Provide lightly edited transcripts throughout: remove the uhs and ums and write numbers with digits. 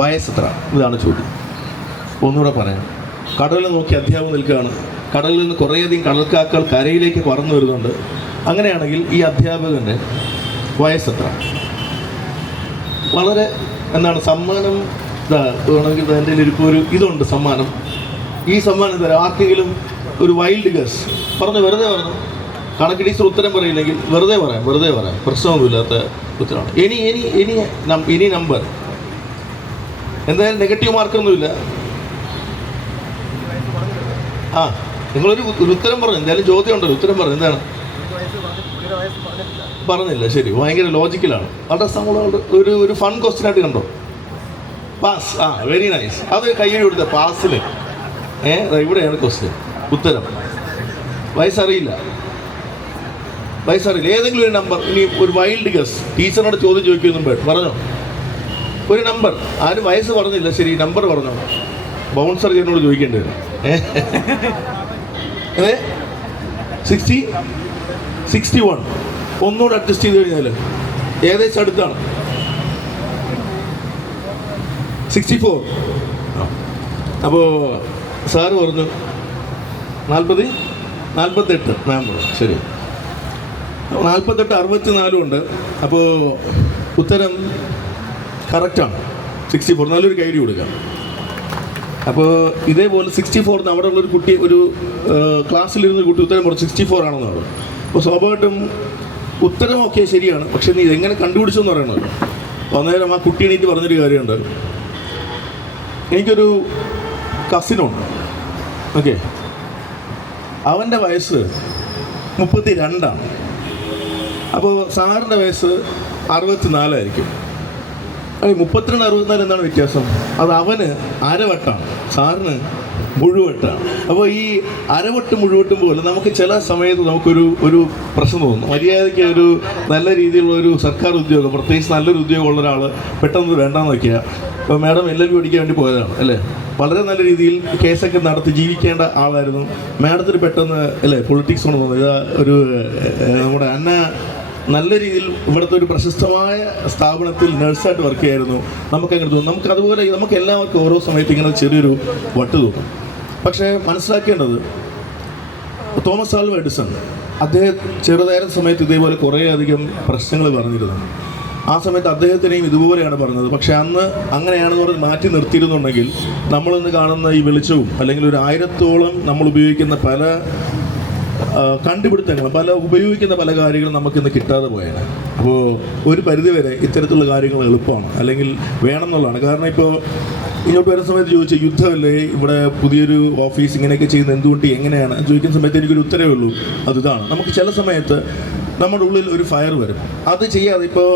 വയസ്സെത്ര? ഇതാണ് ചോദ്യം. ഒന്നുകൂടെ പറയാം. കടലിൽ നോക്കി അധ്യാപകൻ നിൽക്കുകയാണ്. കടലിൽ നിന്ന് കുറേയധികം കടൽക്കാക്കൾ കരയിലേക്ക് പറന്നു വരുന്നുണ്ട്. അങ്ങനെയാണെങ്കിൽ ഈ അധ്യാപകൻ്റെ വയസ്സെത്ര? വളരെ എന്താണ് സമ്മാനം വേണമെങ്കിൽ എൻ്റെ ഒരു ഇതുണ്ട് സമ്മാനം. ഈ സമ്മാനം തരാം. ആർക്കെങ്കിലും ഒരു വൈൽഡ് ഗസ് പറഞ്ഞു, വെറുതെ പറഞ്ഞു, കണക്ക് ടീച്ചർ ഉത്തരം പറയില്ലെങ്കിൽ വെറുതെ പറയാം, പ്രശ്നമൊന്നുമില്ലാത്ത ഉത്തരമാണ്. ഇനി നമ്പർ എന്തായാലും നെഗറ്റീവ് മാർക്കൊന്നുമില്ല. ആ, നിങ്ങളൊരു ഉത്തരം പറഞ്ഞു. എന്തായാലും ചോദ്യം ഉണ്ടല്ലോ, ഉത്തരം പറഞ്ഞു. എന്താണ്? പറഞ്ഞില്ല. ശരി, ഭയങ്കര ലോജിക്കലാണ്. വളരെ നമ്മളുടെ ഒരു ഫൺ ക്വസ്റ്റ്യൻ ആയിട്ട് കണ്ടോ? പാസ്. ആ, വെരി നൈസ്. അത് കയ്യിൽ കൊടുത്ത പാസ്സിൽ ഇവിടെയാണ് ക്വസ്റ്റ്യൻ. ഉത്തരം വയസ്സറിയില്ല. ഏതെങ്കിലും ഒരു നമ്പർ. ഇനി ഒരു വൈൽഡ് ഗസ്. ടീച്ചറിനോട് ചോദ്യം ചോദിക്കുന്നു പറഞ്ഞോ ഒരു നമ്പർ. ആരും വയസ്സ് പറഞ്ഞില്ല. ശരി, നമ്പർ പറഞ്ഞോ. ബൗൺസർ ചേട്ടനോട് ചോദിക്കേണ്ടി വരും. 61. ഒന്നുകൂടെ അഡ്ജസ്റ്റ് ചെയ്ത് കഴിഞ്ഞാൽ ഏകദേശം അടുത്താണ്. 64. അപ്പോൾ സാറ് പറഞ്ഞു 48. മാം പറഞ്ഞു. ശരി, 48 64 ഉണ്ട്. അപ്പോൾ ഉത്തരം കറക്റ്റാണ്. 64. നല്ലൊരു കൈഡി കൊടുക്കാം. അപ്പോൾ ഇതേപോലെ 64 അവിടെ ഉള്ളൊരു കുട്ടി, ഒരു ക്ലാസ്സിലിരുന്ന കുട്ടി ഉത്തരം പറഞ്ഞു 64 ആണെന്ന് പറഞ്ഞു. അപ്പോൾ സ്വാഭാവികമായിട്ടും ഉത്തരമൊക്കെ ശരിയാണ്, പക്ഷെ നീ ഇതെങ്ങനെ കണ്ടുപിടിച്ചു എന്ന് പറയണമല്ലോ. അന്നേരം ആ കുട്ടി എണീറ്റ് പറഞ്ഞൊരു കാര്യമുണ്ട്. എനിക്കൊരു കസിനുണ്ട്. ഓക്കെ, അവൻ്റെ വയസ്സ് 32. അപ്പോൾ സാറിൻ്റെ വയസ്സ് 64 32 64 എന്താണ് വ്യത്യാസം? അത് അവന് അരവട്ടാണ്, സാറിന് മുഴുവട്ടാണ്. അപ്പോൾ ഈ അരവട്ട് മുഴുവട്ടും പോലെ നമുക്ക് ചില സമയത്ത് നമുക്കൊരു പ്രശ്നം തോന്നും. മര്യാദയ്ക്ക് ഒരു നല്ല രീതിയിലുള്ള ഒരു സർക്കാർ ഉദ്യോഗം, പ്രത്യേകിച്ച് നല്ലൊരു ഉദ്യോഗമുള്ള ഒരാൾ പെട്ടെന്ന് വേണ്ടാന്ന് വയ്ക്കുക. ഇപ്പോൾ മാഡം LLB പഠിക്കാൻ വേണ്ടി പോയതാണ് അല്ലേ? വളരെ നല്ല രീതിയിൽ കേസൊക്കെ നടത്തി ജീവിക്കേണ്ട ആളായിരുന്നു. മാഡത്തിന് പെട്ടെന്ന് അല്ലേ പൊളിറ്റിക്സ് കൊണ്ട് തോന്നുന്നത്. ഇതാ ഒരു നമ്മുടെ നല്ല രീതിയിൽ ഇവിടുത്തെ ഒരു പ്രശസ്തമായ സ്ഥാപനത്തിൽ നഴ്സായിട്ട് വർക്ക് ചെയ്യായിരുന്നു. നമുക്കങ്ങനെ തോന്നും. നമുക്കതുപോലെ നമുക്ക് എല്ലാവർക്കും ഓരോ സമയത്ത് ഇങ്ങനെ ചെറിയൊരു വട്ട് തോന്നും. പക്ഷേ മനസ്സിലാക്കേണ്ടത്, തോമസ് ആൽവ എഡിസൺ അദ്ദേഹം ചെറുതായിരുന്ന സമയത്ത് ഇതേപോലെ കുറേയധികം പ്രശ്നങ്ങൾ പറഞ്ഞിരുന്നു. ആ സമയത്ത് അദ്ദേഹത്തിനെയും ഇതുപോലെയാണ് പറഞ്ഞത്. പക്ഷേ അന്ന് അങ്ങനെയാണെന്ന് പറഞ്ഞ് മാറ്റി നിർത്തിയിരുന്നുണ്ടെങ്കിൽ നമ്മളിന്ന് കാണുന്ന ഈ വെളിച്ചവും അല്ലെങ്കിൽ ഒരു 1000-ഓളം നമ്മൾ ഉപയോഗിക്കുന്ന പല കണ്ടുപിടുത്തങ്ങൾ, ഉപയോഗിക്കുന്ന പല കാര്യങ്ങളും നമുക്കിന്ന് കിട്ടാതെ പോയാണ്. അപ്പോൾ ഒരു പരിധിവരെ ഇത്തരത്തിലുള്ള കാര്യങ്ങൾ എളുപ്പമാണ്, അല്ലെങ്കിൽ വേണം എന്നുള്ളതാണ്. കാരണം ഇപ്പോൾ ഇങ്ങോട്ട് വരുന്ന സമയത്ത് ചോദിച്ച യുദ്ധമല്ലേ ഇവിടെ പുതിയൊരു ഓഫീസ് ഇങ്ങനെയൊക്കെ ചെയ്യുന്നത് എന്തുകൊണ്ട് എങ്ങനെയാണ് ചോദിക്കുന്ന സമയത്ത് എനിക്കൊരു ഉത്തരവേ ഉള്ളൂ, അതിതാണ്. നമുക്ക് ചില സമയത്ത് നമ്മുടെ ഉള്ളിൽ ഒരു ഫയർ വരും. അത് ചെയ്യാതെ ഇപ്പോൾ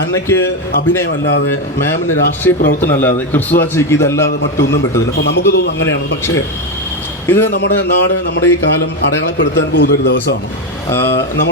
അന്നയ്ക്ക് അഭിനയമല്ലാതെ, മാമിന് രാഷ്ട്രീയ പ്രവർത്തനം അല്ലാതെ, ക്രിസ്തുവാച്ചിക്ക് ഇതല്ലാതെ മറ്റൊന്നും പറ്റുന്നില്ല. അപ്പോൾ നമുക്ക് തോന്നും അങ്ങനെയാണ്. പക്ഷേ ഇത് നമ്മുടെ നാട്, നമ്മുടെ ഈ കാലം അടയാളപ്പെടുത്താൻ പോകുന്നൊരു ദിവസമാണ്. നമ്മൾ